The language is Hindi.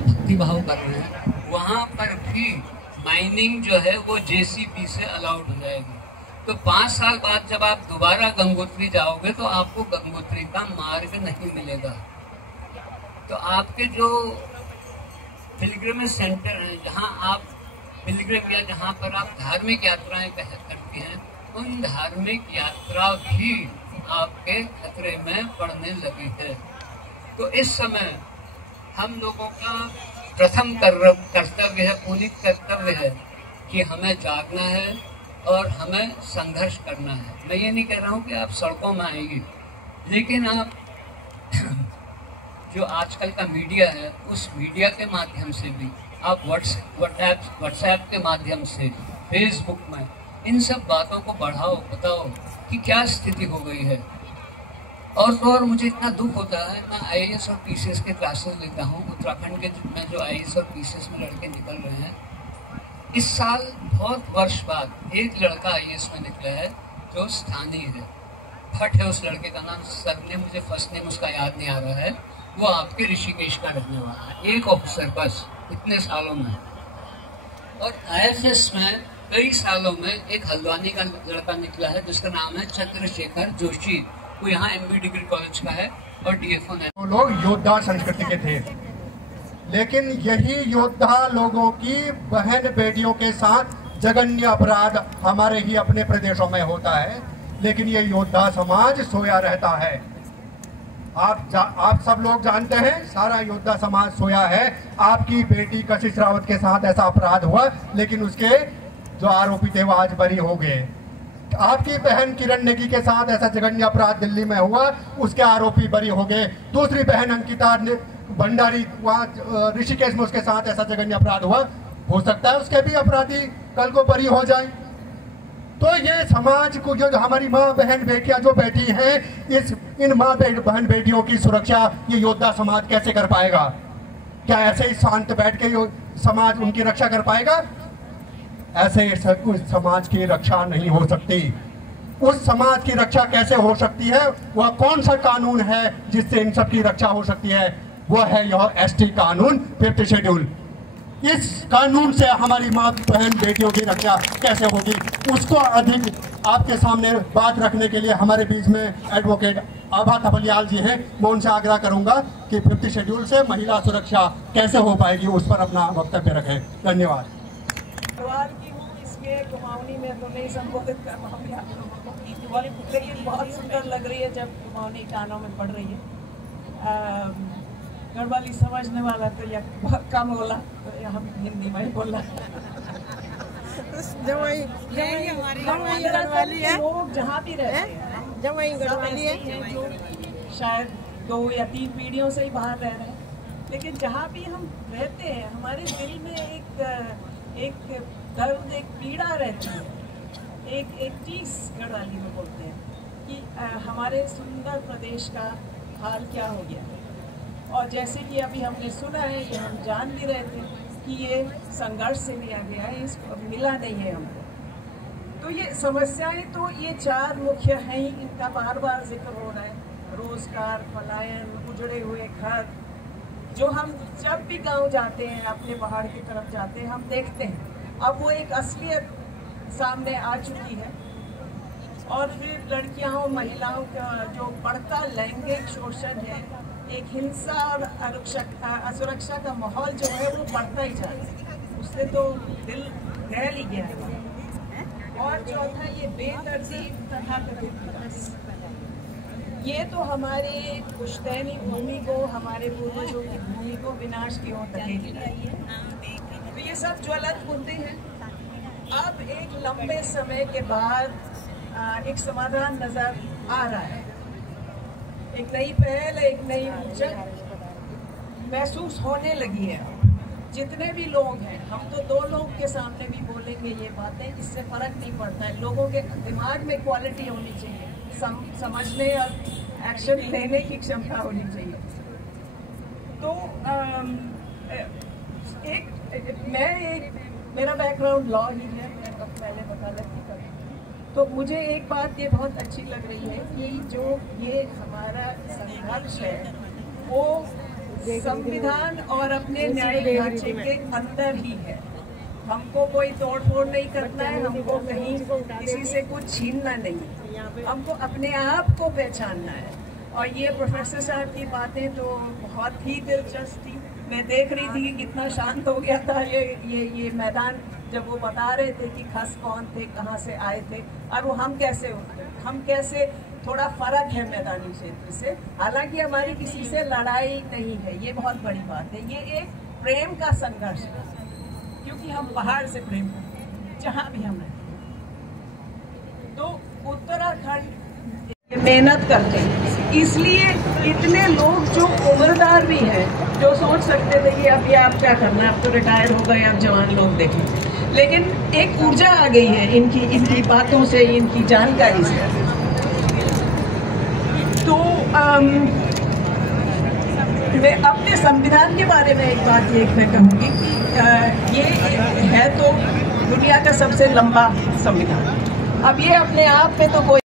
भक्तिभाव कर रहे हैं, वहाँ पर भी माइनिंग जो है वो जेसीबी से अलाउड हो जाएगी। तो 5 साल बाद जब आप दोबारा गंगोत्री जाओगे तो आपको गंगोत्री का मार्ग नहीं मिलेगा। तो आपके जो पिलग्रिमेज सेंटर हैं, जहाँ आप पिलग्रिम या जहाँ पर आप धार्मिक यात्राएं करती हैं, उन धार्मिक यात्रा भी आपके खतरे में पड़ने लगी है। तो इस समय हम लोगों का प्रथम कर्तव्य है, पुनीत कर्तव्य है कि हमें जागना है और हमें संघर्ष करना है। मैं ये नहीं कह रहा हूँ कि आप सड़कों में आएंगे, लेकिन आप जो आजकल का मीडिया है, उस मीडिया के माध्यम से भी आप व्हाट्सएप के माध्यम से, फेसबुक में इन सब बातों को बढ़ाओ, बताओ कि क्या स्थिति हो गई है। और मुझे इतना दुख होता है, मैं आईएएस और पीसीएस के क्लासेस लेता हूँ उत्तराखंड के में, जो आईएएस और पीसीएस में लड़के निकल रहे हैं। इस साल बहुत वर्ष बाद एक लड़का आईएएस में निकला है जो स्थानीय है, भट्ट है उस लड़के का नाम, सर ने मुझे फर्स्ट नेम उसका याद नहीं आ रहा है। वो आपके ऋषिकेश का रहने वाला है, एक ऑफिसर बस इतने सालों में। और आईएफएस में कई सालों में एक हल्द्वानी का लड़का निकला है जिसका नाम है चंद्रशेखर जोशी, वो यहाँ एमबी डिग्री कॉलेज का है और डीएफओ है। वो लोग योद्धा संस्कृति के थे, लेकिन यही योद्धा लोगों की बहन बेटियों के साथ जघन्य अपराध हमारे ही अपने प्रदेशों में होता है, लेकिन ये योद्धा समाज सोया रहता है। आप सब लोग जानते हैं, सारा योद्धा समाज सोया है। आपकी बेटी कशिश रावत के साथ ऐसा अपराध हुआ, लेकिन उसके जो आरोपी थे वो आज बरी हो गए। आपकी बहन किरण नेगी के साथ ऐसा जघन्य अपराध दिल्ली में हुआ, उसके आरोपी बरी हो गए। दूसरी बहन अंकिता भंडारी, वहाँ ऋषिकेश में उसके साथ ऐसा जघन्य अपराध हुआ, हो सकता है उसके भी अपराधी कल को बरी हो जाए। तो ये समाज को, जो हमारी माँ बहन बेटियां जो बैठी हैं, इन माँ बहन बेटियों की सुरक्षा ये योद्धा समाज कैसे कर पाएगा? क्या ऐसे ही शांत बैठ के समाज उनकी रक्षा कर पाएगा? ऐसे उस समाज की रक्षा नहीं हो सकती। उस समाज की रक्षा कैसे हो सकती है? वह कौन सा कानून है जिससे इन सब की रक्षा हो सकती है? वह है यह एसटी कानून, 5th शेड्यूल। इस कानून से हमारी माँ बहन बेटियों की रक्षा कैसे होगी? उसको अधिक आपके सामने बात रखने के लिए हमारे बीच में एडवोकेट आभा थपलियाल जी हैं। मैं उनसे आग्रह करूंगा कि 5th शेड्यूल से महिला सुरक्षा कैसे हो पाएगी, उस पर अपना वक्तव्य रखें। धन्यवाद। कुमाऊनी में तो नहीं संबोधित कर पाऊंगी आप लोगों को, लेकिन बहुत सुंदर लग रही है जब कुमाऊनी कानों में पढ़ रही है। गढ़वाली समझने वाला तो यह बहुत कम होला, तो हम हिंदी में ही बोला। लोग जहाँ भी रहते हैं, जो शायद 2 या 3 पीढ़ियों से ही बाहर रह रहे हैं, लेकिन जहाँ भी हम रहते हैं हमारे दिल में एक दर्द, एक पीड़ा रहती है। एक चीज़ गढ़वाली में बोलते हैं कि हमारे सुंदर प्रदेश का हाल क्या हो गया है। और जैसे कि अभी हमने सुना है, ये हम जान भी रहे थे कि ये संघर्ष से लिया गया है, इसको मिला नहीं है हमको। तो ये समस्याएं तो ये 4 मुख्य हैं ही, इनका बार बार जिक्र हो रहा है। रोजगार, पलायन, उजड़े हुए घर, जो हम जब भी गांव जाते हैं, अपने पहाड़ की तरफ जाते हैं, हम देखते हैं अब वो एक असलियत सामने आ चुकी है। और फिर लड़कियों और महिलाओं का जो बढ़ता लैंगिक शोषण है, एक हिंसा और असुरक्षा का माहौल जो है वो बढ़ता ही जा रहा है, उससे तो दिल दहल ही गया है। और चौथा ये बेदर्दी तथाकथित विकास, ये तो हमारे पुश्तैनी भूमि को, हमारे पूर्वजों की भूमि को विनाश की ओर धकेल रही है। तो ये सब ज्वलंत मुद्दे हैं। अब एक लंबे समय के बाद एक समाधान नजर आ रहा है, एक नई पहल, एक नई ऊर्जा महसूस होने लगी है। जितने भी लोग हैं, हम तो 2 लोग के सामने भी बोलेंगे ये बातें, इससे फर्क नहीं पड़ता है। लोगों के दिमाग में क्वालिटी होनी चाहिए, समझने और एक्शन लेने की क्षमता होनी चाहिए। तो मेरा बैकग्राउंड लॉ ही है, मैं पहले वकालत ही करती हूँ। तो मुझे एक बात ये बहुत अच्छी लग रही है कि जो ये हमारा संघर्ष है वो संविधान और अपने न्यायिक ढांचे के अंदर ही है। हमको कोई तोड़ फोड़ नहीं करना है, हमको कहीं किसी से कुछ छीनना नहीं, हमको अपने आप को पहचानना है। और ये प्रोफेसर साहब की बातें तो बहुत ही दिलचस्प थी। मैं देख रही थी कि कितना शांत हो गया था ये मैदान जब वो बता रहे थे कि खस कौन थे, कहाँ से आए थे, और वो हम कैसे थोड़ा फर्क है मैदानी क्षेत्र से। हालांकि हमारी किसी से लड़ाई नहीं है, ये बहुत बड़ी बात है। ये एक प्रेम का संघर्ष है, क्योंकि हम पहाड़ से प्रेम करते हैं जहाँ भी हम रहते हैं। तो उत्तराखंड मेहनत करते हैं, इसलिए इतने लोग जो उम्रदार भी हैं, जो सोच सकते थे कि अभी आप क्या करना है, आप तो रिटायर हो गए, अब जवान लोग देखें, लेकिन एक ऊर्जा आ गई है इनकी बातों से, इनकी जानकारी से। तो मैं अपने संविधान के बारे में एक बात ये मैं कहूँगी कि ये है तो दुनिया का सबसे लंबा संविधान। अब ये अपने आप में तो कोई